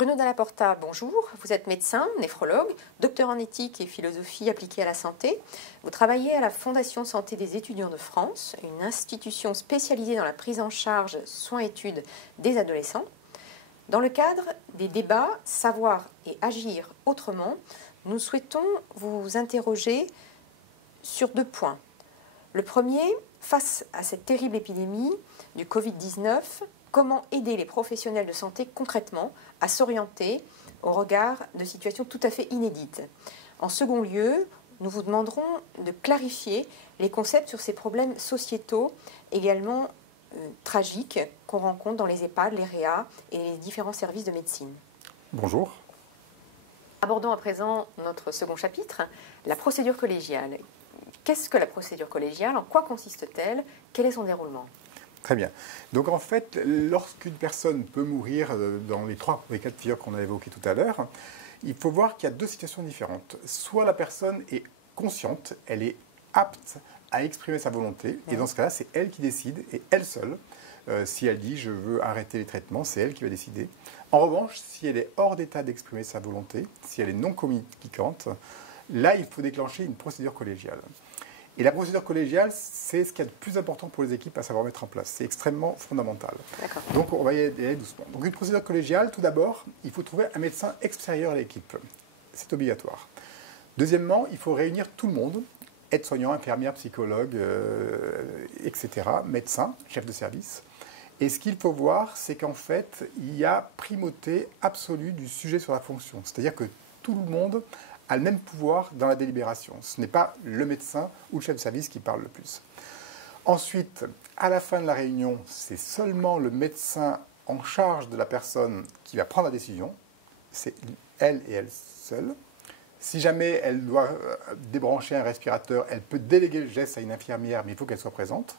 Bruno Dalla Porta, bonjour. Vous êtes médecin, néphrologue, docteur en éthique et philosophie appliquée à la santé. Vous travaillez à la Fondation Santé des étudiants de France, une institution spécialisée dans la prise en charge soins-études des adolescents. Dans le cadre des débats Savoir et agir autrement, nous souhaitons vous interroger sur 2 points. Le premier, face à cette terrible épidémie du Covid-19, comment aider les professionnels de santé concrètement à s'orienter au regard de situations tout à fait inédites. En second lieu, nous vous demanderons de clarifier les concepts sur ces problèmes sociétaux également tragiques qu'on rencontre dans les EHPAD, les réa et les différents services de médecine. Bonjour. Abordons à présent notre second chapitre, la procédure collégiale. Qu'est-ce que la procédure collégiale? En quoi consiste-t-elle? Quel est son déroulement? Très bien. Donc en fait, lorsqu'une personne peut mourir dans les cas de figure qu'on a évoqués tout à l'heure, il faut voir qu'il y a 2 situations différentes. Soit la personne est consciente, elle est apte à exprimer sa volonté, et dans ce cas-là, c'est elle qui décide, et elle seule. Si elle dit « je veux arrêter les traitements », c'est elle qui va décider. En revanche, si elle est hors d'état d'exprimer sa volonté, si elle est non communicante, là, il faut déclencher une procédure collégiale. Et la procédure collégiale, c'est ce qu'il y a de plus important pour les équipes à savoir mettre en place. C'est extrêmement fondamental. Donc, on va y aller doucement. Donc, une procédure collégiale, tout d'abord, il faut trouver un médecin extérieur à l'équipe. C'est obligatoire. Deuxièmement, il faut réunir tout le monde, aides-soignants, infirmières, psychologues, etc., médecins, chefs de service. Et ce qu'il faut voir, c'est qu'en fait, il y a primauté absolue du sujet sur la fonction. C'est-à-dire que tout le monde a le même pouvoir dans la délibération. Ce n'est pas le médecin ou le chef de service qui parle le plus. Ensuite, à la fin de la réunion, c'est seulement le médecin en charge de la personne qui va prendre la décision. C'est elle et elle seule. Si jamais elle doit débrancher un respirateur, elle peut déléguer le geste à une infirmière, mais il faut qu'elle soit présente.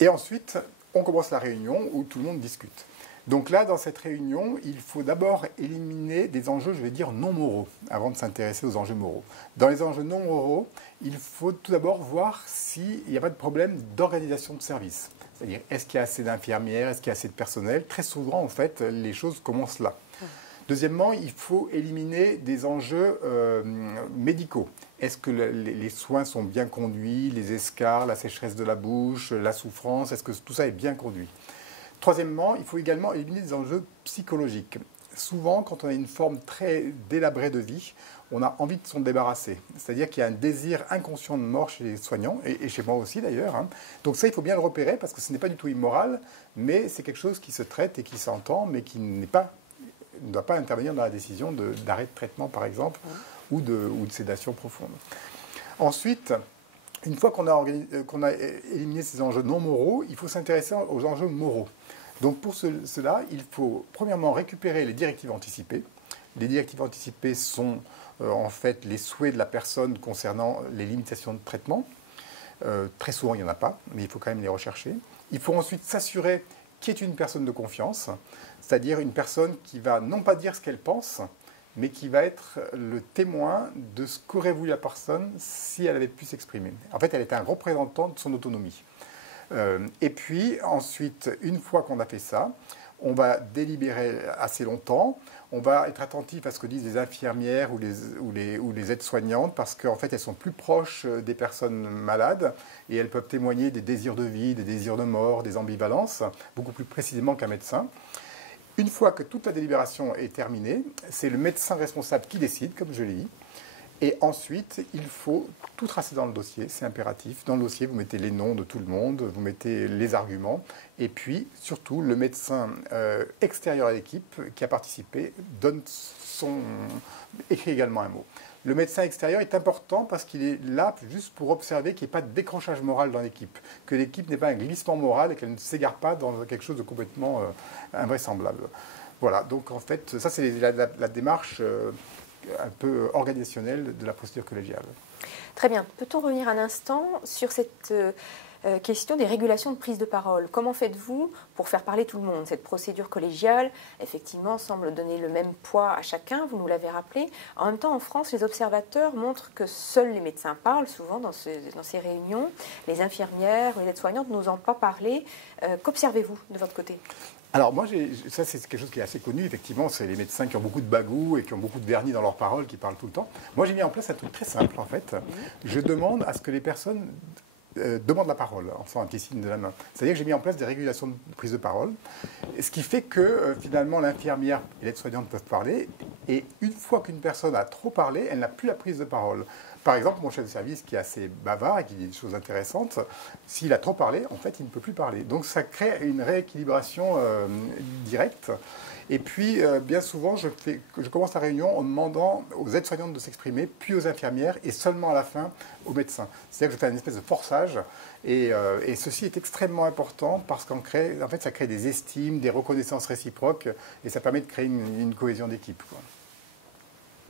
Et ensuite, on commence la réunion où tout le monde discute. Donc là, dans cette réunion, il faut d'abord éliminer des enjeux, je vais dire, non moraux, avant de s'intéresser aux enjeux moraux. Dans les enjeux non moraux, il faut tout d'abord voir s'il n'y a pas de problème d'organisation de service. C'est-à-dire, est-ce qu'il y a assez d'infirmières, est-ce qu'il y a assez de personnel? Très souvent, en fait, les choses commencent là. Deuxièmement, il faut éliminer des enjeux médicaux. Est-ce que les soins sont bien conduits, les escarres, la sécheresse de la bouche, la souffrance, est-ce que tout ça est bien conduit? Troisièmement, il faut également éliminer des enjeux psychologiques. Souvent, quand on a une forme très délabrée de vie, on a envie de s'en débarrasser. C'est-à-dire qu'il y a un désir inconscient de mort chez les soignants, et chez moi aussi d'ailleurs. Donc ça, il faut bien le repérer, parce que ce n'est pas du tout immoral, mais c'est quelque chose qui se traite et qui s'entend, mais qui ne doit pas intervenir dans la décision d'arrêt de traitement, par exemple, ou de sédation profonde. Ensuite, une fois qu'on a éliminé ces enjeux non moraux, il faut s'intéresser aux enjeux moraux. Donc pour cela, il faut premièrement récupérer les directives anticipées. Les directives anticipées sont en fait les souhaits de la personne concernant les limitations de traitement. Très souvent, il n'y en a pas, mais il faut quand même les rechercher. Il faut ensuite s'assurer qui est une personne de confiance, c'est-à-dire une personne qui va non pas dire ce qu'elle pense, mais qui va être le témoin de ce qu'aurait voulu la personne si elle avait pu s'exprimer. En fait, elle est un représentant de son autonomie. Et puis, ensuite, une fois qu'on a fait ça, on va délibérer assez longtemps. On va être attentif à ce que disent les infirmières ou les aides-soignantes, parce qu'en fait, elles sont plus proches des personnes malades et elles peuvent témoigner des désirs de vie, des désirs de mort, des ambivalences, beaucoup plus précisément qu'un médecin. Une fois que toute la délibération est terminée, c'est le médecin responsable qui décide, comme je l'ai dit. Et ensuite, il faut tout tracer dans le dossier, c'est impératif. Dans le dossier, vous mettez les noms de tout le monde, vous mettez les arguments. Et puis, surtout, le médecin extérieur à l'équipe qui a participé écrit également un mot. Le médecin extérieur est important parce qu'il est là juste pour observer qu'il n'y ait pas de décrochage moral dans l'équipe, que l'équipe n'ait pas un glissement moral et qu'elle ne s'égare pas dans quelque chose de complètement invraisemblable. Voilà, donc en fait, ça c'est la démarche un peu organisationnelle de la procédure collégiale. Très bien. Peut-on revenir un instant sur cette question des régulations de prise de parole? Comment faites-vous pour faire parler tout le monde? Cette procédure collégiale, effectivement, semble donner le même poids à chacun, vous nous l'avez rappelé. En même temps, en France, les observateurs montrent que seuls les médecins parlent souvent dans ces réunions. Les infirmières ou les aides-soignantes n'osant pas parler. Qu'observez-vous de votre côté? Alors moi, ça c'est quelque chose qui est assez connu, effectivement, c'est les médecins qui ont beaucoup de bagou et qui ont beaucoup de vernis dans leurs paroles, qui parlent tout le temps. Moi j'ai mis en place un truc très simple en fait. Je demande à ce que les personnes demandent la parole en faisant un petit signe de la main. C'est-à-dire que j'ai mis en place des régulations de prise de parole, ce qui fait que finalement l'infirmière et l'aide-soignante peuvent parler, et une fois qu'une personne a trop parlé, elle n'a plus la prise de parole. Par exemple, mon chef de service qui est assez bavard et qui dit des choses intéressantes, s'il a trop parlé, en fait, il ne peut plus parler. Donc ça crée une rééquilibration directe. Et puis, bien souvent, je commence la réunion en demandant aux aides-soignantes de s'exprimer, puis aux infirmières, et seulement à la fin aux médecins. C'est-à-dire que je fais une espèce de forçage, et ceci est extrêmement important parce qu'en fait, ça crée des estimes, des reconnaissances réciproques, et ça permet de créer une cohésion d'équipe, quoi.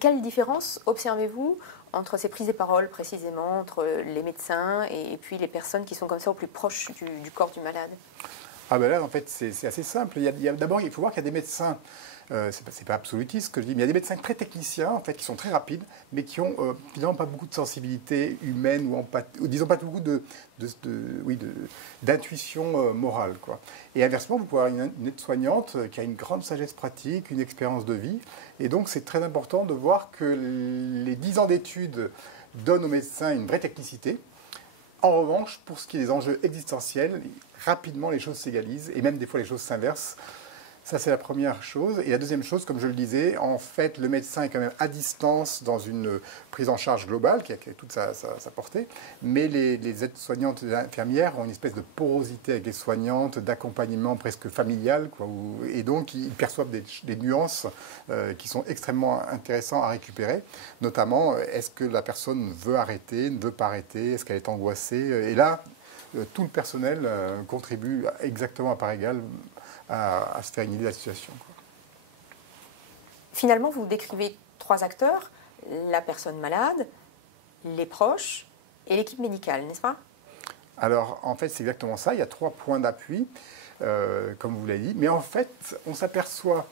Quelle différence observez-vous entre ces prises de parole précisément, entre les médecins et puis les personnes qui sont comme ça au plus proche du corps du malade? Ah ben là, en fait, c'est assez simple. D'abord, il faut voir qu'il y a des médecins, c'est pas absolutiste ce que je dis, mais il y a des médecins très techniciens, en fait, qui sont très rapides, mais qui ont finalement pas beaucoup de sensibilité humaine ou disons pas beaucoup d'intuition morale, quoi. Et inversement, vous pouvez avoir une aide-soignante qui a une grande sagesse pratique, une expérience de vie, et donc c'est très important de voir que les 10 ans d'études donnent aux médecins une vraie technicité. En revanche, pour ce qui est des enjeux existentiels, rapidement les choses s'égalisent et même des fois les choses s'inversent. Ça, c'est la première chose. Et la deuxième chose, comme je le disais, en fait, le médecin est quand même à distance dans une prise en charge globale qui a toute sa portée. Mais les aides-soignantes et les infirmières ont une espèce de porosité avec les soignantes, d'accompagnement presque familial, quoi, et donc ils perçoivent des nuances qui sont extrêmement intéressantes à récupérer. Notamment, est-ce que la personne veut arrêter, ne veut pas arrêter, est-ce qu'elle est angoissée? Et là, tout le personnel contribue exactement à part égale à se faire une idée de la situation, quoi. Finalement, vous décrivez 3 acteurs, la personne malade, les proches et l'équipe médicale, n'est-ce pas? Alors, en fait, c'est exactement ça. Il y a 3 points d'appui, comme vous l'avez dit. Mais en fait, on s'aperçoit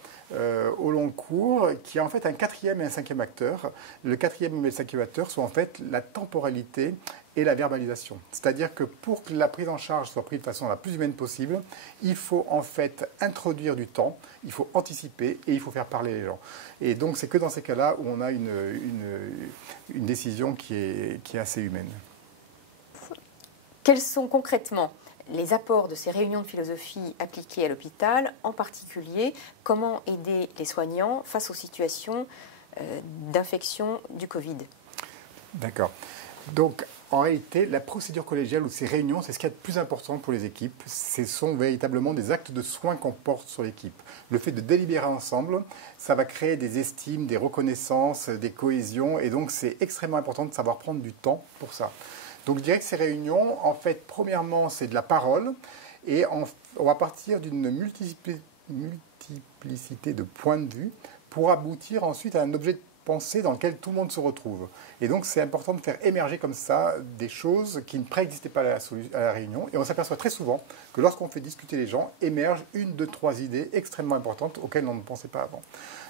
au long cours qu'il y a en fait un 4e et un 5e acteur. Le 4e et le 5e acteur sont en fait la temporalité et la verbalisation. C'est-à-dire que pour que la prise en charge soit prise de façon la plus humaine possible, il faut en fait introduire du temps, il faut anticiper et il faut faire parler les gens. Et donc c'est que dans ces cas-là où on a une décision qui est assez humaine. Quels sont concrètement les apports de ces réunions de philosophie appliquées à l'hôpital, en particulier comment aider les soignants face aux situations d'infection du Covid? D'accord. Donc, en réalité, la procédure collégiale ou ces réunions, c'est ce qu'il y a de plus important pour les équipes. Ce sont véritablement des actes de soins qu'on porte sur l'équipe. Le fait de délibérer ensemble, ça va créer des estimes, des reconnaissances, des cohésions. Et donc, c'est extrêmement important de savoir prendre du temps pour ça. Donc, je dirais que ces réunions, en fait, premièrement, c'est de la parole. Et on va partir d'une multiplicité de points de vue pour aboutir ensuite à un objet de pensée dans lequel tout le monde se retrouve. Et donc, c'est important de faire émerger comme ça des choses qui ne préexistaient pas à la réunion. Et on s'aperçoit très souvent que lorsqu'on fait discuter les gens, émergent 1, 2, 3 idées extrêmement importantes auxquelles on ne pensait pas avant.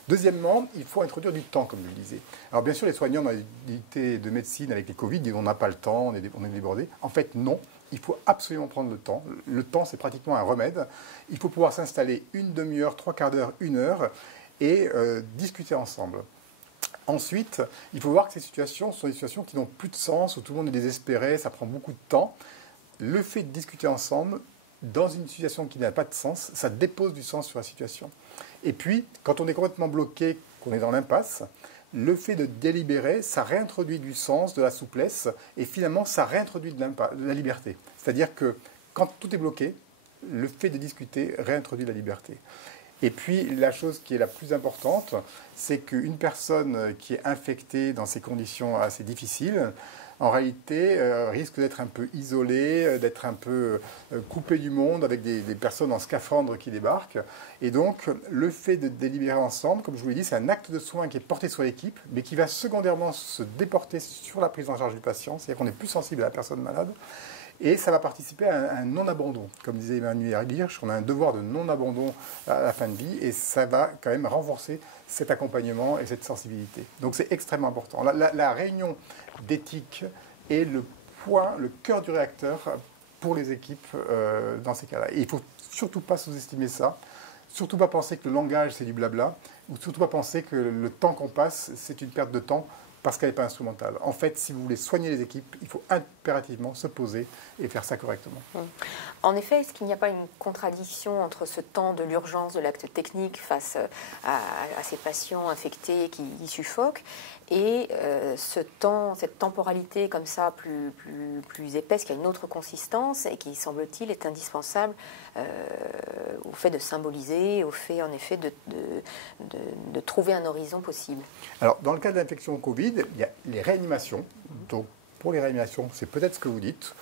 Deuxièmement, il faut introduire du temps, comme je le disais. Alors, bien sûr, les soignants dans les unités de médecine avec les Covid disent on n'a pas le temps, on est débordé. En fait, non. Il faut absolument prendre le temps. Le temps, c'est pratiquement un remède. Il faut pouvoir s'installer une demi-heure, 3/4 d'heure, 1 heure et discuter ensemble. Ensuite, il faut voir que ces situations sont des situations qui n'ont plus de sens, où tout le monde est désespéré, ça prend beaucoup de temps. Le fait de discuter ensemble, dans une situation qui n'a pas de sens, ça dépose du sens sur la situation. Et puis, quand on est complètement bloqué, qu'on est dans l'impasse, le fait de délibérer, ça réintroduit du sens, de la souplesse, et finalement, ça réintroduit de la liberté. C'est-à-dire que quand tout est bloqué, le fait de discuter réintroduit la liberté. Et puis, la chose qui est la plus importante, c'est qu'une personne qui est infectée dans ces conditions assez difficiles, en réalité, risque d'être un peu isolée, d'être un peu coupée du monde avec des personnes en scaphandre qui débarquent. Et donc, le fait de délibérer ensemble, comme je vous l'ai dit, c'est un acte de soin qui est porté sur l'équipe, mais qui va secondairement se déporter sur la prise en charge du patient, c'est-à-dire qu'on est plus sensible à la personne malade. Et ça va participer à un non-abandon. Comme disait Emmanuel Hirsch, on a un devoir de non-abandon à la fin de vie et ça va quand même renforcer cet accompagnement et cette sensibilité. Donc c'est extrêmement important. La réunion d'éthique est le cœur du réacteur pour les équipes dans ces cas-là. Et il ne faut surtout pas sous-estimer ça. Surtout pas penser que le langage, c'est du blabla, ou surtout pas penser que le temps qu'on passe, c'est une perte de temps parce qu'elle n'est pas instrumentale. En fait, si vous voulez soigner les équipes, il faut impérativement se poser et faire ça correctement. En effet, est-ce qu'il n'y a pas une contradiction entre ce temps de l'urgence de l'acte technique face à ces patients infectés qui y suffoquent et cette temporalité comme ça plus épaisse, qui a une autre consistance et qui, semble-t-il, est indispensable au fait de symboliser, au fait en effet de trouver un horizon possible? Alors, dans le cas de l'infection au Covid, il y a les réanimations. Donc, pour les réanimations, c'est peut-être ce que vous dites.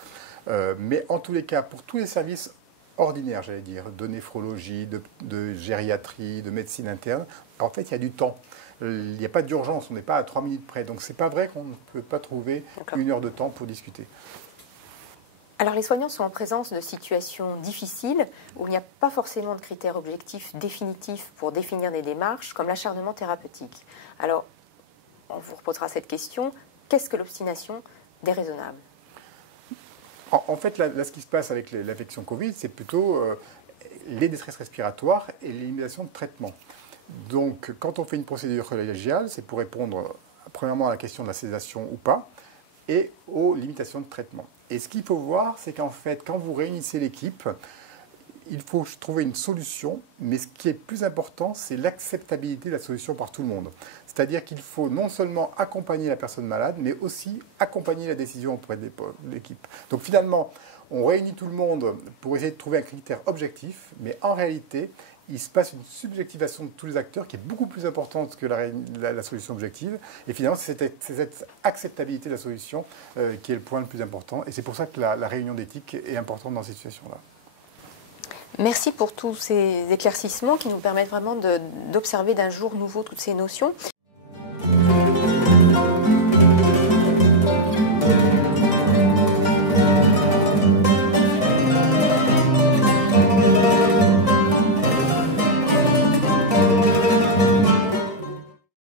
Mais en tous les cas, pour tous les services ordinaires, j'allais dire, de néphrologie, de gériatrie, de médecine interne, en fait, il y a du temps. Il n'y a pas d'urgence, on n'est pas à 3 minutes près. Donc, ce n'est pas vrai qu'on ne peut pas trouver 1 heure de temps pour discuter. Alors, les soignants sont en présence de situations difficiles où il n'y a pas forcément de critères objectifs définitifs pour définir des démarches, comme l'acharnement thérapeutique. Alors, on vous reposera cette question. Qu'est-ce que l'obstination déraisonnable? En fait, là, ce qui se passe avec l'infection Covid, c'est plutôt les détresse respiratoires et l'élimination de traitement. Donc, quand on fait une procédure collégiale, c'est pour répondre premièrement à la question de la sédation ou pas, et aux limitations de traitement. Et ce qu'il faut voir, c'est qu'en fait, quand vous réunissez l'équipe, il faut trouver une solution, mais ce qui est plus important, c'est l'acceptabilité de la solution par tout le monde. C'est-à-dire qu'il faut non seulement accompagner la personne malade, mais aussi accompagner la décision auprès de l'équipe. Donc finalement, on réunit tout le monde pour essayer de trouver un critère objectif, mais en réalité, il se passe une subjectivation de tous les acteurs qui est beaucoup plus importante que la solution objective. Et finalement, c'est cette acceptabilité de la solution qui est le point le plus important. Et c'est pour ça que la réunion d'éthique est importante dans cette situation-là. Merci pour tous ces éclaircissements qui nous permettent vraiment d'observer d'un jour nouveau toutes ces notions.